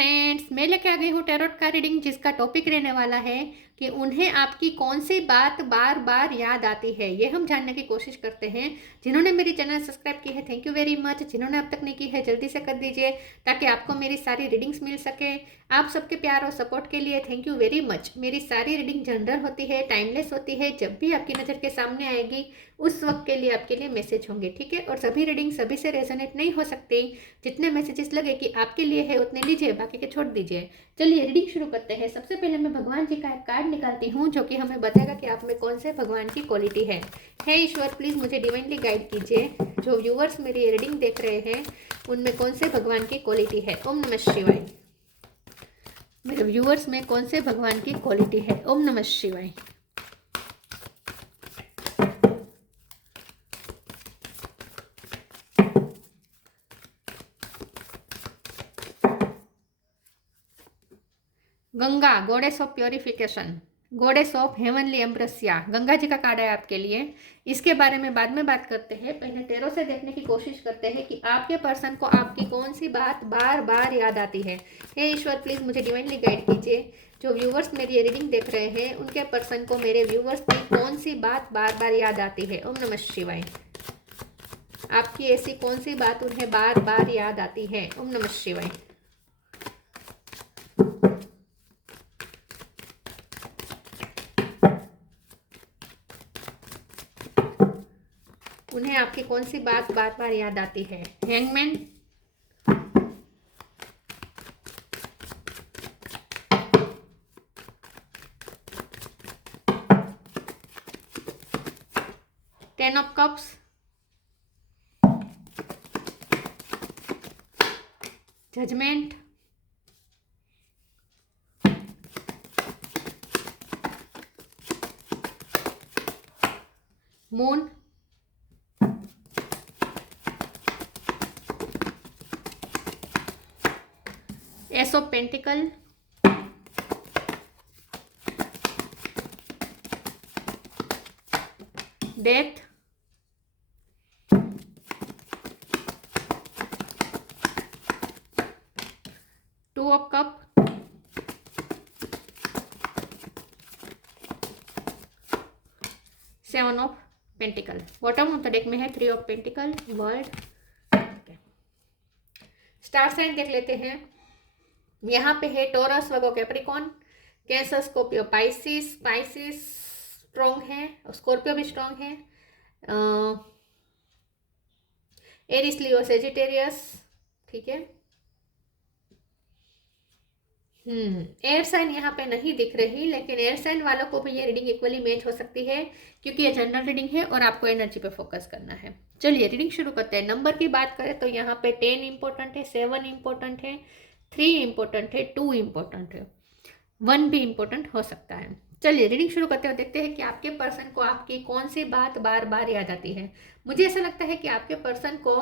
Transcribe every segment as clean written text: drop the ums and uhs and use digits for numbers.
Friends, मैं लेके आ गई हूँ टैरोट का रीडिंग जिसका टॉपिक रहने वाला है कि उन्हें आपकी कौन सी बात बार बार याद आती है। ये हम जानने की कोशिश करते हैं। जिन्होंने मेरी चैनल सब्सक्राइब की है थैंक यू वेरी मच। जिन्होंने अब तक नहीं की है जल्दी से कर दीजिए ताकि आपको मेरी सारी रीडिंग्स मिल सके। आप सबके प्यार और सपोर्ट के लिए थैंक यू वेरी मच। मेरी सारी रीडिंग जनरल होती है, टाइमलेस होती है। जब भी आपकी नज़र के सामने आएगी उस वक्त के लिए आपके लिए मैसेज होंगे, ठीक है। और सभी रीडिंग सभी से रेजोनेट नहीं हो सकती। जितने मैसेजेस लगे कि आपके लिए है उतने लीजिए, बाकी के छोड़ दीजिए। चलिए रीडिंग शुरू करते हैं। सबसे पहले मैं भगवान जी का एक कार्ड निकालती हूँ जो कि हमें बताएगा कि आप में कौन से भगवान की क्वालिटी है। हे ईश्वर, प्लीज मुझे डिवाइनली गाइड कीजिए। जो व्यूअर्स मेरी रीडिंग देख रहे हैं उनमें कौन से भगवान की क्वालिटी है। ओम नमः शिवाय। मेरे व्यूअर्स में कौन से भगवान की क्वालिटी है। ओम नमः शिवाय। Ganga, goddess of purification, goddess of heavenly ambrosia. Ganga ji का कार्ड है आपके लिए। इसके बारे में बाद में बात करते हैं। पहले टैरो से देखने की कोशिश करते हैं कि आपके पर्सन को आपकी कौन सी बात बार बार याद आती है। हे ईश्वर, प्लीज मुझे डिवाइनली गाइड कीजिए। जो व्यूवर्स मेरी ये रीडिंग देख रहे हैं उनके पर्सन को मेरे व्यूवर्स की कौन सी बात बार बार याद आती है। ओम नमः शिवाय। आपकी ऐसी कौन सी बात उन्हें बार बार याद आती है। ओम नमः शिवाय। उन्हें आपकी कौन सी बात बार बार याद आती है। Hangman, ten of cups, judgment, moon, ace of pentacle, death, two of cup, seven of pentacle. Bottom of the deck में है three of pentacle, world. Star sign देख लेते हैं। यहाँ पे है Taurus, Virgo, Capricorn, Cancer, Scorpio, Pisces. Pisces strong है, Scorpio भी स्ट्रॉन्ग है। एरिस, लियो, सेजिटेरियस, ठीक है। एयर साइन यहाँ पे नहीं दिख रही, लेकिन एयर साइन वालों को भी ये रीडिंग इक्वली मैच हो सकती है क्योंकि ये जनरल रीडिंग है और आपको एनर्जी पे फोकस करना है। चलिए रीडिंग शुरू करते हैं। नंबर की बात करें तो यहाँ पे 10 इंपॉर्टेंट है, 7 इंपॉर्टेंट है, 3 इंपॉर्टेंट है, 2 इंपॉर्टेंट है, 1 भी इंपॉर्टेंट हो सकता है। चलिए रीडिंग शुरू करते हुए देखते हैं कि आपके पर्सन को आपकी कौन सी बात बार बार याद आती है। मुझे ऐसा लगता है कि आपके पर्सन को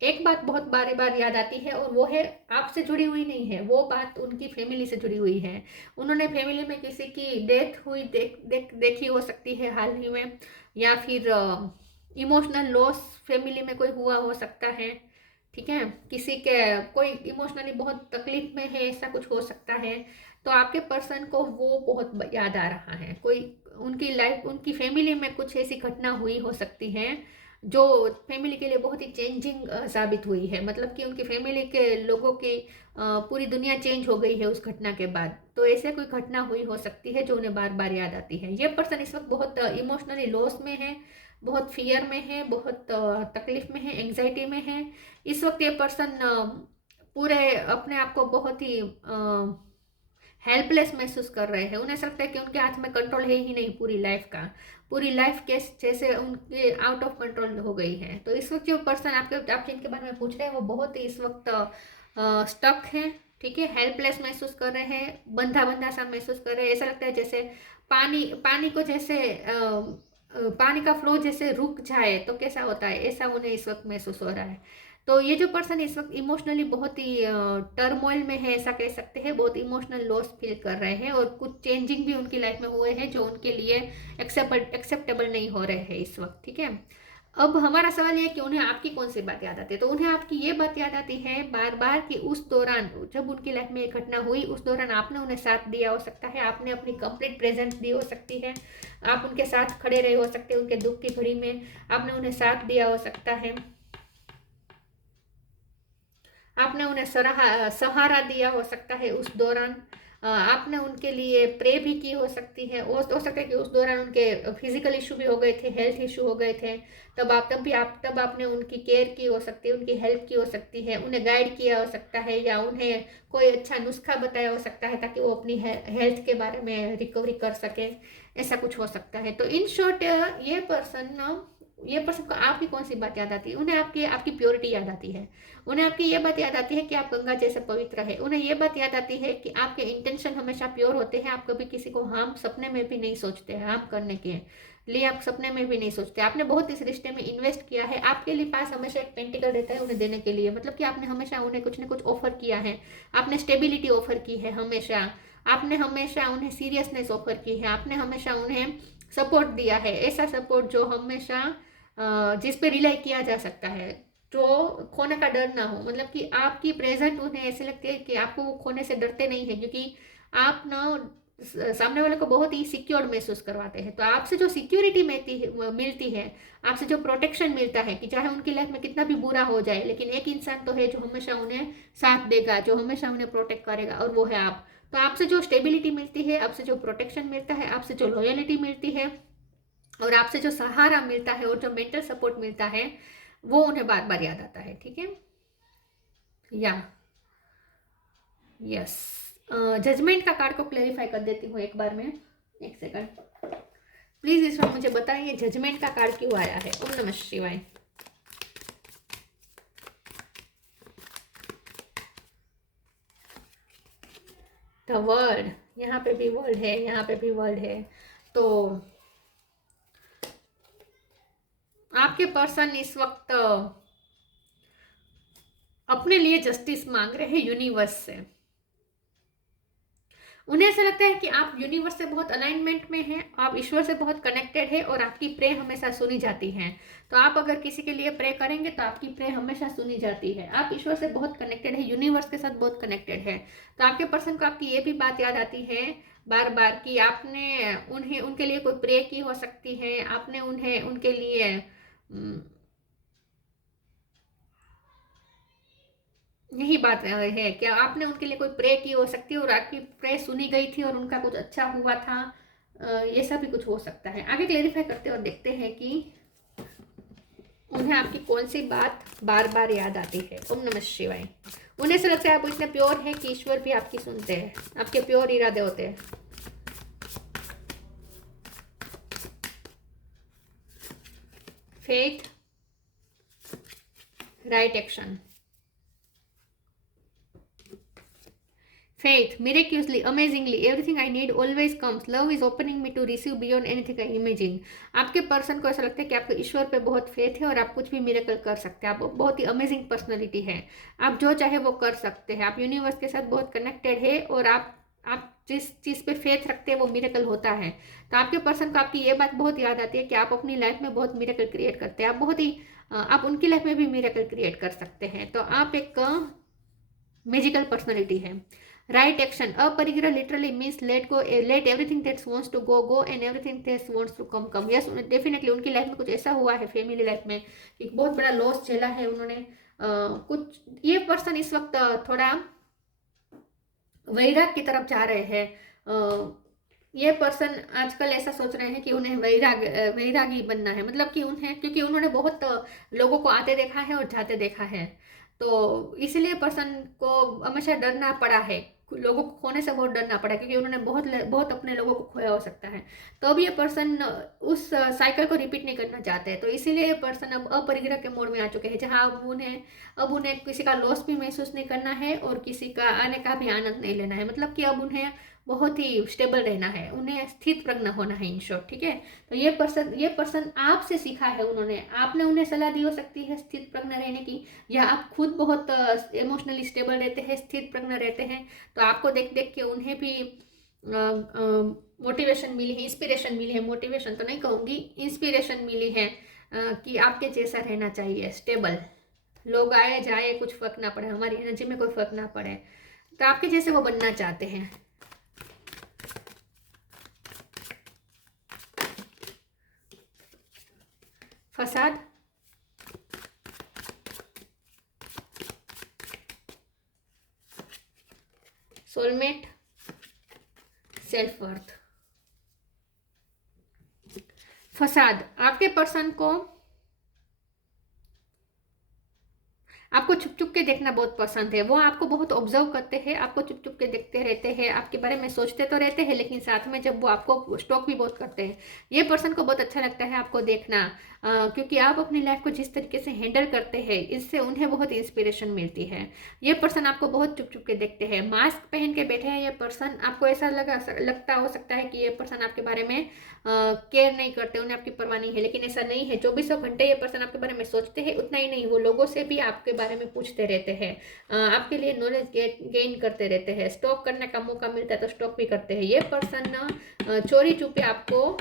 एक बात बहुत बार बार याद आती है और वो है आपसे जुड़ी हुई नहीं है, वो बात उनकी फैमिली से जुड़ी हुई है। उन्होंने फैमिली में किसी की डेथ हुई देखी हो सकती है हाल ही में, या फिर इमोशनल लॉस फैमिली में कोई हुआ हो सकता है, ठीक है। किसी के कोई इमोशनली बहुत तकलीफ में है, ऐसा कुछ हो सकता है। तो आपके पर्सन को वो बहुत याद आ रहा है। कोई उनकी लाइफ, उनकी फैमिली में कुछ ऐसी घटना हुई हो सकती है जो फैमिली के लिए बहुत ही चेंजिंग साबित हुई है। मतलब कि उनकी फैमिली के लोगों की पूरी दुनिया चेंज हो गई है उस घटना के बाद। तो ऐसे कोई घटना हुई हो सकती है जो उन्हें बार बार याद आती है। ये पर्सन इस वक्त बहुत इमोशनली लॉस में है, बहुत फियर में है, बहुत तकलीफ में है, एंग्जाइटी में है। इस वक्त ये पर्सन पूरे अपने आप को बहुत ही हेल्पलेस महसूस कर रहे हैं। उन्हें लगता है कि उनके हाथ में कंट्रोल है ही नहीं पूरी लाइफ का। पूरी लाइफ के जैसे उनके आउट ऑफ कंट्रोल हो गई है। तो इस वक्त जो पर्सन आप जिनके बारे में पूछ रहे हैं वो बहुत ही इस वक्त स्टक है, ठीक है। हेल्पलेस महसूस कर रहे हैं, बंधा बंधा सा महसूस कर रहे हैं। ऐसा लगता है जैसे पानी को जैसे पानी का फ्लो जैसे रुक जाए तो कैसा होता है, ऐसा उन्हें इस वक्त महसूस हो रहा है। तो ये जो पर्सन इस वक्त इमोशनली बहुत ही टर्मोइल में है, ऐसा कह सकते हैं। बहुत इमोशनल लॉस फील कर रहे हैं और कुछ चेंजिंग भी उनकी लाइफ में हुए हैं जो उनके लिए एक्सेप्टेबल नहीं हो रहे हैं इस वक्त, ठीक है। अब हमारा सवाल ये है कि उन्हें आपकी कौन सी बात याद आती है। तो उन्हें आपकी ये बात याद आती है बार बार कि उस दौरान जब उनकी लाइफ में एक घटना हुई, उस दौरान आपने उन्हें साथ दिया हो सकता है, आपने अपनी कंप्लीट प्रेजेंस दी हो सकती है, आप उनके साथ खड़े रहे हो सकते हैं, उनके दुख की घड़ी में आपने उन्हें साथ दिया हो सकता है, आपने उन्हें सहारा दिया हो सकता है उस दौरान, आपने उनके लिए प्रे भी की हो सकती है। हो सकता है कि उस दौरान उनके फिजिकल इशू भी हो गए थे, हेल्थ इशू हो गए थे, तब आपने उनकी केयर की हो सकती है, उनकी हेल्प की हो सकती है, उन्हें गाइड किया हो सकता है, या उन्हें कोई अच्छा नुस्खा बताया हो सकता है ताकि वो अपनी हेल्थ के बारे में रिकवरी कर सके। ऐसा कुछ हो सकता है। तो इन शॉर्ट ये पर्सन को आपकी कौन सी बात याद आती है? उन्हें आपकी आपकी प्योरिटी याद आती है, उन्हें आपकी ये बात याद आती है कि आप गंगा जैसे पवित्र है, उन्हें ये बात याद आती है कि आपके इंटेंशन हमेशा प्योर होते हैं, आप कभी किसी को हार्म सपने में भी नहीं सोचते हैं, हार्म करने के लिए आप सपने में भी नहीं सोचते। आपने बहुत इस रिश्ते में इन्वेस्ट किया है, आपके लिए पास हमेशा एक पेंटिकल रहता है उन्हें देने के लिए, मतलब कि आपने हमेशा उन्हें कुछ ना कुछ ऑफर किया है, आपने स्टेबिलिटी ऑफर की है हमेशा, आपने हमेशा उन्हें सीरियसनेस ऑफर की है, आपने हमेशा उन्हें सपोर्ट दिया है, ऐसा सपोर्ट जो हमेशा जिस पे रिलाई किया जा सकता है, जो खोने का डर ना हो। मतलब कि आपकी प्रेजेंट उन्हें ऐसे लगती है कि आपको वो खोने से डरते नहीं है, क्योंकि आप ना सामने वाले को बहुत ही सिक्योर्ड महसूस करवाते हैं। तो आपसे जो सिक्योरिटी मिलती है, आपसे जो प्रोटेक्शन मिलता है, कि चाहे उनकी लाइफ में कितना भी बुरा हो जाए, लेकिन एक इंसान तो है जो हमेशा उन्हें साथ देगा, जो हमेशा उन्हें प्रोटेक्ट करेगा, और वो है आप। तो आपसे जो स्टेबिलिटी मिलती है, आपसे जो प्रोटेक्शन मिलता है, आपसे जो लॉयलिटी मिलती है, और आपसे जो सहारा मिलता है और जो मेंटल सपोर्ट मिलता है, वो उन्हें बार बार याद आता है। ठीक है, या यस, जजमेंट का कार्ड को क्लेरिफाई कर देती हूँ एक बार में, एक सेकंड प्लीज। इसमें मुझे बताइए जजमेंट का कार्ड क्यों आया है। ओम नमः शिवाय। द वर्ल्ड, यहाँ पे भी वर्ल्ड है, यहाँ पे भी वर्ल्ड है। तो आपके पर्सन इस वक्त अपने लिए जस्टिस मांग रहे हैं यूनिवर्स से। उन्हें ऐसा लगता है कि आप यूनिवर्स से बहुत अलाइनमेंट में हैं, आप ईश्वर से बहुत कनेक्टेड है, और आपकी प्रे हमेशा सुनी जाती है। तो आप अगर किसी के लिए प्रे करेंगे तो आपकी प्रे हमेशा सुनी जाती है। आप ईश्वर से बहुत कनेक्टेड है, यूनिवर्स के साथ बहुत कनेक्टेड है। तो आपके पर्सन को आपकी ये भी बात याद आती है बार बार कि आपने उन्हें उनके लिए कोई प्रे की हो सकती है, आपने उन्हें उनके लिए यही बात है कि आपने उनके लिए कोई प्रे की हो सकती है, और आपकी प्रे सुनी गई थी और उनका कुछ अच्छा हुआ था। ये सब भी कुछ हो सकता है। आगे क्लेरिफाई करते हैं और देखते हैं कि उन्हें आपकी कौन सी बात बार बार याद आती है। ओम नमः शिवाय। उन्हें ऐसा लगता है आप इतने प्योर है कि ईश्वर भी आपकी सुनते हैं, आपके प्योर इरादे होते हैं। Faith, right action, faith, miraculously, amazingly, everything I need always comes. Love is opening me to receive beyond anything I imagine. आपके पर्सन को ऐसा लगता है कि आपको ईश्वर पे बहुत फेथ है और आप कुछ भी मिरेकल कर सकते हैं। आप बहुत ही अमेजिंग पर्सनैलिटी है, आप जो चाहे वो कर सकते हैं, आप यूनिवर्स के साथ बहुत कनेक्टेड है, और आप जिस चीज़ पे फेथ रखते हैं वो मिरेकल होता है। तो आपके पर्सन को आपकी ये बात बहुत याद आती है कि आप अपनी लाइफ में बहुत मिरेकल क्रिएट करते हैं, आप बहुत ही आप उनकी लाइफ में भी मिरेकल क्रिएट कर सकते हैं। तो आप एक मैजिकल पर्सनैलिटी है। राइट एक्शन, अपरिग्रह literally means let go, let everything that's wants to go go, and everything that's wants to come come. Yes, definitely उनकी लाइफ में कुछ ऐसा हुआ है, फैमिली लाइफ में एक बहुत बड़ा लॉस झेला है उन्होंने। कुछ ये पर्सन इस वक्त थोड़ा वैराग की तरफ जा रहे हैं। ये पर्सन आजकल ऐसा सोच रहे हैं कि उन्हें वैरागी बनना है, मतलब कि उन्हें, क्योंकि उन्होंने बहुत लोगों को आते देखा है और जाते देखा है, तो इसलिए पर्सन को हमेशा डरना पड़ा है, लोगों को खोने से बहुत डरना पड़ा, क्योंकि उन्होंने बहुत बहुत अपने लोगों को खोया हो सकता है। तो अब ये पर्सन उस साइकिल को रिपीट नहीं करना चाहते हैं, तो इसीलिए ये पर्सन अब अपरिग्रह के मोड में आ चुके हैं, जहाँ अब उन्हें किसी का लॉस भी महसूस नहीं करना है और किसी का आने का भी आनंद नहीं लेना है। मतलब कि अब उन्हें बहुत ही स्टेबल रहना है, उन्हें स्थित प्रज्ञ होना है, इन शॉर्ट। ठीक है, तो ये पर्सन आपसे सीखा है, आपने उन्हें सलाह दी हो सकती है स्थित प्रज्ञ रहने की, या आप खुद बहुत इमोशनली स्टेबल रहते हैं, स्थित प्रज्ञ रहते हैं, तो आपको देख देख के उन्हें भी मोटिवेशन मिली है, इंस्पिरेशन मिली है, मोटिवेशन तो नहीं कहूँगी, इंस्पिरेशन मिली है कि आपके जैसा रहना चाहिए, स्टेबल। लोग आए जाए कुछ फर्क ना पड़े, हमारी एनर्जी में कोई फर्क ना पड़े, तो आपके जैसे वो बनना चाहते हैं। फसाद, सोलमेट, सेल्फ वर्थ। फसाद, आपके पर्सन को आपको छुप छुप के देखना बहुत पसंद है। वो आपको बहुत ऑब्जर्व करते हैं, आपको छुप छुप के देखते रहते हैं, आपके बारे में सोचते तो रहते हैं, लेकिन साथ में जब वो आपको स्टॉक भी बहुत करते हैं। ये पर्सन को बहुत अच्छा लगता है आपको देखना, क्योंकि आप अपनी लाइफ को जिस तरीके से हैंडल करते हैं, इससे उन्हें बहुत इंस्पिरेशन मिलती है। ये पर्सन आपको बहुत चुप चुप के देखते हैं। मास्क पहन के बैठे हैं ये पर्सन, आपको ऐसा लगता हो सकता है कि ये पर्सन आपके बारे में केयर नहीं करते, उन्हें आपकी परवाह नहीं है, लेकिन ऐसा नहीं है। 24 घंटे ये पर्सन आपके बारे में सोचते हैं। उतना ही नहीं, वो लोगों से भी आपके बारे में पूछते रहते हैं, आपके लिए नॉलेज गेन करते रहते हैं। स्टॉक करने का मौका मिलता है तो स्टॉक भी करते हैं। ये पर्सन चोरी छुपे आपको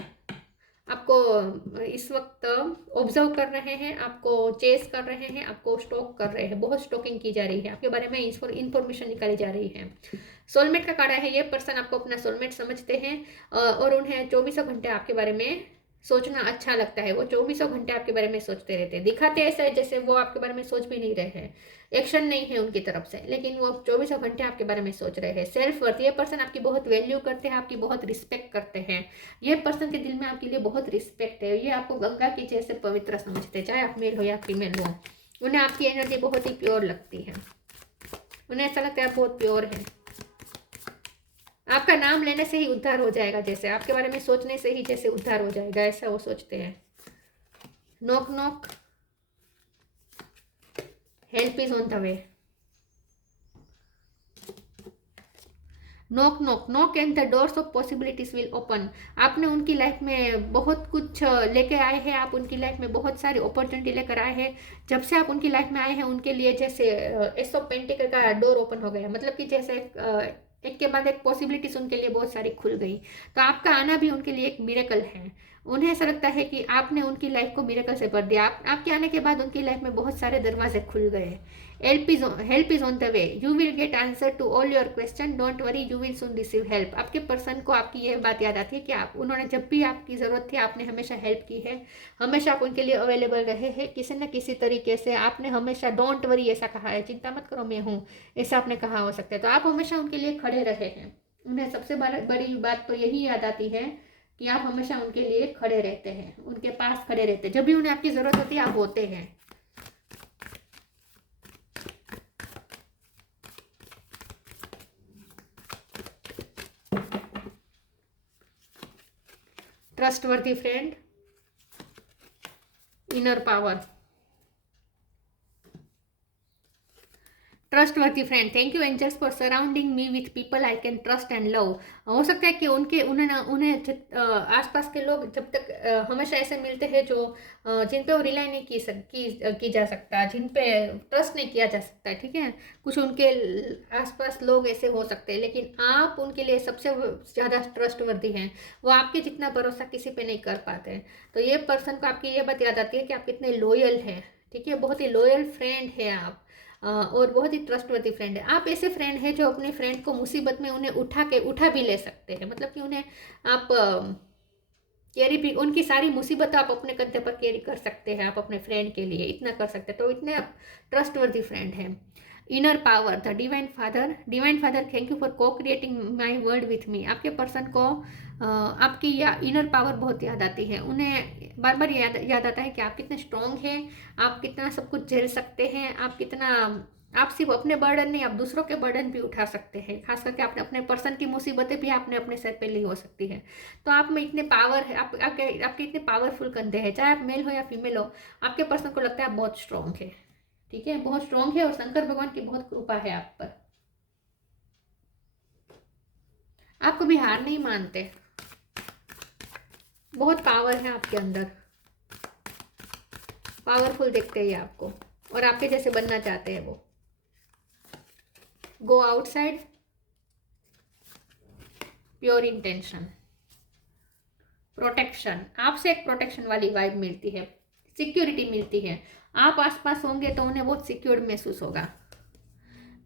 इस वक्त ऑब्जर्व कर रहे हैं, आपको चेस कर रहे हैं, आपको स्टॉक कर रहे हैं। बहुत स्टॉकिंग की जा रही है, आपके बारे में इंफॉर्मेशन निकाली जा रही है। सोलमेट का कार्ड है, ये पर्सन आपको अपना सोलमेट समझते हैं और उन्हें 24 घंटे आपके बारे में सोचना अच्छा लगता है। वो 24 घंटे आपके बारे में सोचते रहते हैं, दिखाते ऐसा है जैसे वो आपके बारे में सोच भी नहीं रहे हैं, एक्शन नहीं है उनकी तरफ से, लेकिन वो 24 घंटे आपके बारे में सोच रहे हैं। सेल्फ वर्थ, ये पर्सन आपकी बहुत वैल्यू करते हैं, आपकी बहुत रिस्पेक्ट करते हैं। ये पर्सन के दिल में आपके लिए बहुत रिस्पेक्ट है। ये आपको गंगा की जैसे पवित्र समझते हैं, चाहे आप मेल हो या फीमेल हो। उन्हें आपकी एनर्जी बहुत ही प्योर लगती है, उन्हें ऐसा लगता है आप बहुत प्योर है। आपका नाम लेने से ही उद्धार हो जाएगा, जैसे आपके बारे में सोचने से ही जैसे उद्धार हो जाएगा, ऐसा वो सोचते हैं। Knock knock, help is on the way. Knock knock knock and the doors of possibilities will open. आपने उनकी लाइफ में बहुत कुछ लेके आए हैं, आप उनकी लाइफ में बहुत सारी अपॉर्चुनिटी लेकर आए हैं। जब से आप उनकी लाइफ में आए हैं, उनके लिए जैसे एस ऑफ पेंटिकल का डोर ओपन हो गया, मतलब कि जैसे एक के बाद एक पॉसिबिलिटीज उनके लिए बहुत सारी खुल गई। तो आपका आना भी उनके लिए एक मिरेकल है। उन्हें ऐसा लगता है कि आपने उनकी लाइफ को मिरेकल से भर दिया। आपके आने के बाद उनकी लाइफ में बहुत सारे दरवाजे खुल गए। Help is on the way, you will get answer to all your question, don't worry, you will soon receive help. आपके पर्सन को आपकी ये बात याद आती है कि आप उन्होंने जब भी आपकी ज़रूरत थी, आपने हमेशा हेल्प की है, हमेशा आप उनके लिए अवेलेबल रहे हैं किसी न किसी तरीके से। आपने हमेशा डोंट वरी ऐसा कहा है, चिंता मत करो मैं हूँ, ऐसा आपने कहा हो सकता है। तो आप हमेशा उनके लिए खड़े रहे हैं। उन्हें सबसे बड़ी बात तो यही याद आती है कि आप हमेशा उनके लिए खड़े रहते हैं, उनके पास खड़े रहते हैं। जब भी उन्हें आपकी ज़रूरत होती है आप होते हैं। Trustworthy friend, inner power, trustworthy friend, thank you angels for surrounding me with people I can trust and love. हो सकता है कि उन्हें आसपास के लोग जब तक हमेशा ऐसे मिलते हैं जो जिन पे वो रिलाई नहीं की जा सकता, जिन पे ट्रस्ट नहीं किया जा सकता, ठीक है। कुछ उनके आसपास लोग ऐसे हो सकते हैं, लेकिन आप उनके लिए सबसे ज़्यादा ट्रस्टवर्दी हैं। वो आपके जितना भरोसा किसी पे नहीं कर पाते। तो ये पर्सन को आपकी ये बात याद आती है कि आप कितने लॉयल हैं, ठीक है। बहुत ही लॉयल फ्रेंड है आप, और बहुत ही ट्रस्टवर्दी फ्रेंड है आप। ऐसे फ्रेंड है जो अपने फ्रेंड को मुसीबत में उन्हें उठा भी ले सकते हैं, मतलब कि उन्हें आप कैरी भी, उनकी सारी मुसीबत आप अपने कंधे पर कैरी कर सकते हैं, आप अपने फ्रेंड के लिए इतना कर सकते हैं। तो इतने आप ट्रस्टवर्दी फ्रेंड हैं। Inner power, the divine father thank you for को creating my world with me. आपके पर्सन को आपकी इनर पावर बहुत याद आती है। उन्हें बार बार याद आता है कि आप कितने स्ट्रांग हैं, आप कितना सब कुछ झेल सकते हैं, आप सिर्फ अपने बर्डन नहीं, आप दूसरों के बर्डन भी उठा सकते हैं। खास करके आपने अपने पर्सन की मुसीबतें भी आपने अपने सर पे ली हो सकती है। तो आप में इतने पावर है, आपके इतने पावरफुल कंधे हैं, चाहे आप मेल हो या फीमेल हो। आपके पर्सन को लगता है आप बहुत स्ट्रांग है, ठीक है, बहुत स्ट्रांग है, और शंकर भगवान की बहुत कृपा है आप पर। आप कभी हार नहीं मानते, बहुत पावर है आपके अंदर, पावरफुल देखते हैं आपको, और आपके जैसे बनना चाहते हैं वो। Go outside, pure intention, protection, आपसे एक प्रोटेक्शन वाली वाइब मिलती है। सिक्योरिटी मिलती है। आप आसपास होंगे तो उन्हें बहुत सिक्योर महसूस होगा।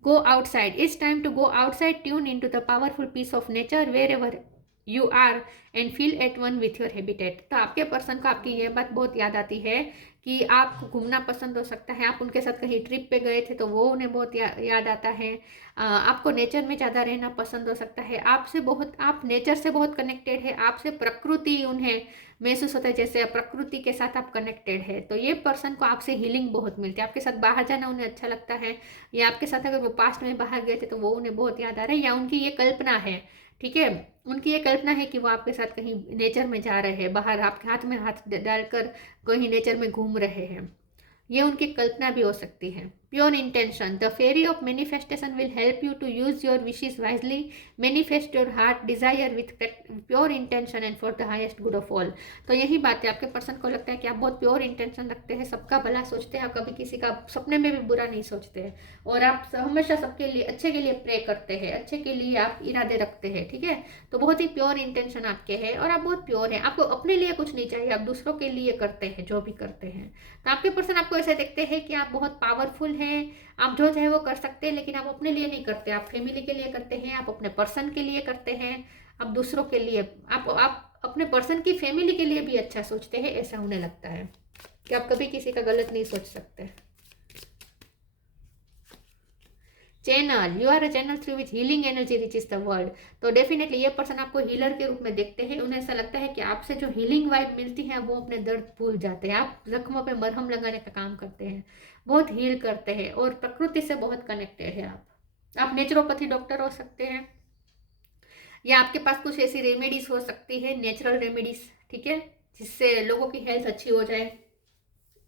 Go outside, it's time to go outside, tune in to the powerful peace of nature wherever you are and feel at one with your habitat. तो आपके पर्सन को आपकी ये बात बहुत याद आती है कि आपको घूमना पसंद हो सकता है, आप उनके साथ कहीं ट्रिप पे गए थे तो वो उन्हें बहुत याद आता है। आपको नेचर में ज़्यादा रहना पसंद हो सकता है, आप नेचर से बहुत कनेक्टेड है, आपसे प्रकृति उन्हें महसूस होता है जैसे प्रकृति के साथ आप कनेक्टेड है। तो ये पर्सन को आपसे हीलिंग बहुत मिलती है, आपके साथ बाहर जाना उन्हें अच्छा लगता है, या आपके साथ अगर वो पास्ट में बाहर गए थे तो वो उन्हें बहुत याद आ रहा है, या उनकी ये कल्पना है, ठीक है, उनकी ये कल्पना है कि वो आपके साथ कहीं नेचर में जा रहे हैं, बाहर आपके हाथ में हाथ डालकर कहीं नेचर में घूम रहे हैं। ये उनकी कल्पना भी हो सकती है। Pure intention, the fairy of manifestation will help you to use your wishes wisely, manifest your heart desire with pure intention and for the highest good of all. तो यही बात है, आपके पर्सन को लगता है कि आप बहुत प्योर इंटेंशन रखते हैं, सबका भला सोचते हैं, आप कभी किसी का सपने में भी बुरा नहीं सोचते हैं, और आप हमेशा सबके लिए अच्छे के लिए प्रे करते हैं, अच्छे के लिए आप इरादे रखते हैं, ठीक है। तो बहुत ही प्योर इंटेंशन आपके हैं और आप बहुत प्योर हैं, आपको अपने लिए कुछ नहीं चाहिए, आप दूसरों के लिए करते हैं जो भी करते हैं। तो आपके पर्सन आपको ऐसे देखते हैं कि आप बहुत पावरफुल हैं, आप जो चाहे वो कर सकते हैं, लेकिन आप अपने लिए नहीं करते, आप फैमिली के लिए करते हैं, आप अपने पर्सन के लिए करते हैं, आप दूसरों के लिए, आप अपने पर्सन की फैमिली के लिए भी अच्छा सोचते हैं। ऐसा उन्हें लगता है कि आप कभी किसी का गलत नहीं सोच सकते। Channel, you are a channel through which healing energy reaches the world. तो डेफिनेटली ये पर्सन आपको हीलर के रूप में देखते हैं, उन्हें ऐसा लगता है कि आपसे जो हीलिंग वाइब मिलती है वो अपने दर्द भूल जाते हैं, आप जख्मों पे मरहम लगाने का काम करते हैं, बहुत हील करते हैं और प्रकृति से बहुत कनेक्टेड है। आप नेचुरोपैथी डॉक्टर हो सकते हैं, या आपके पास कुछ ऐसी रेमेडीज हो सकती है, नेचुरल रेमेडीज, ठीक है, जिससे लोगों की हेल्थ अच्छी हो जाए।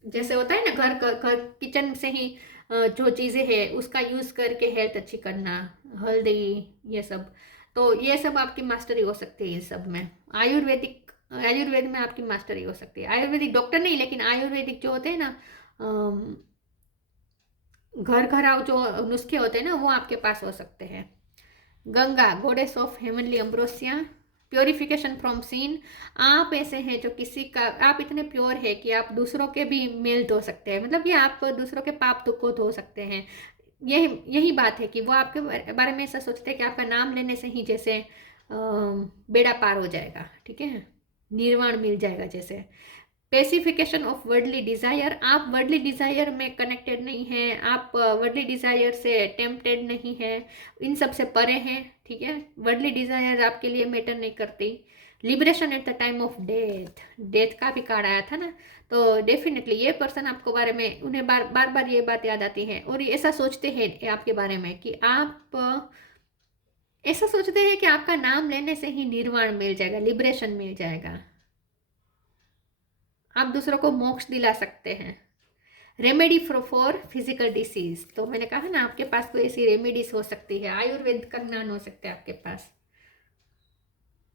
जैसे होता है ना, घर किचन से ही जो चीज़ें हैं उसका यूज़ करके हेल्थ अच्छी करना, हल्दी, ये सब। तो ये सब आपकी मास्टरी हो सकती है इन सब में। आयुर्वेद में आपकी मास्टरी हो सकती है। आयुर्वेदिक डॉक्टर नहीं, लेकिन आयुर्वेदिक जो होते हैं ना, घर घराव जो नुस्खे होते हैं ना, वो आपके पास हो सकते हैं। Ganga, goddess of heavenly ambrosia, purification from sin. आप ऐसे हैं जो किसी का, आप इतने प्योर है कि आप दूसरों के भी मेल धो सकते हैं, मतलब कि आप दूसरों के पाप दुख को धो सकते हैं। यही बात है कि वो आपके बारे में ऐसा सोचते हैं कि आपका नाम लेने से ही जैसे बेड़ा पार हो जाएगा, ठीक है, निर्वाण मिल जाएगा जैसे। पेसिफिकेशन ऑफ वर्डली डिज़ायर, आप वर्डली डिज़ायर में कनेक्टेड नहीं हैं, आप वर्डली डिज़ायर से टेम्पटेड नहीं है, इन सब से परे हैं, ठीक है, वर्डली डिज़ायर आपके लिए मैटर नहीं करती। Liberation at the time of death, death का भी कार्ड आया था ना, तो डेफिनेटली ये पर्सन आपको बारे में, उन्हें बार बार ये बात याद आती है और ये ऐसा सोचते हैं आपके बारे में कि आप ऐसा सोचते हैं कि आपका नाम लेने से ही निर्वाण मिल जाएगा, लिबरेशन मिल जाएगा, आप दूसरों को मोक्ष दिला सकते हैं। रेमेडी फॉर फिजिकल डिसीज, तो मैंने कहा ना आपके पास कोई ऐसी रेमेडीज हो सकती है, आयुर्वेद का ज्ञान हो सकता है आपके पास,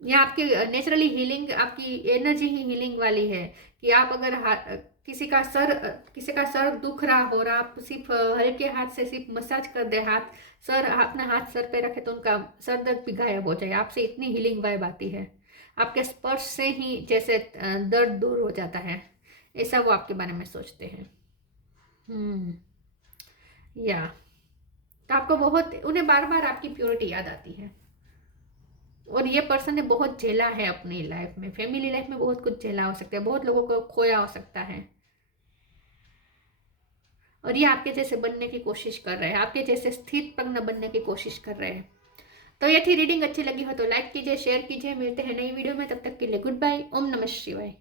या आपकी नेचुरली हीलिंग, आपकी एनर्जी ही हीलिंग वाली है कि आप अगर किसी का सर दुख रहा हो, और आप सिर्फ हल्के हाथ से सिर्फ मसाज कर दे, अपना हाथ सर पे रखे तो उनका सर दर्द भी गायब हो जाए, आपसे इतनी हीलिंग वाइब आती है, आपके स्पर्श से ही जैसे दर्द दूर हो जाता है, ऐसा वो आपके बारे में सोचते हैं। या तो आपको बहुत, उन्हें बार बार आपकी प्योरिटी याद आती है, और ये पर्सन ने बहुत झेला है अपनी लाइफ में, फैमिली लाइफ में बहुत कुछ झेला हो सकता है, बहुत लोगों को खोया हो सकता है, और ये आपके जैसे बनने की कोशिश कर रहे हैं, आपके जैसे स्थित प्रज्ञ बनने की कोशिश कर रहे हैं। तो ये थी रीडिंग, अच्छी लगी हो तो लाइक कीजिए, शेयर कीजिए, मिलते हैं नई वीडियो में, तब तक के लिए गुड बाय, ओम नमः शिवाय।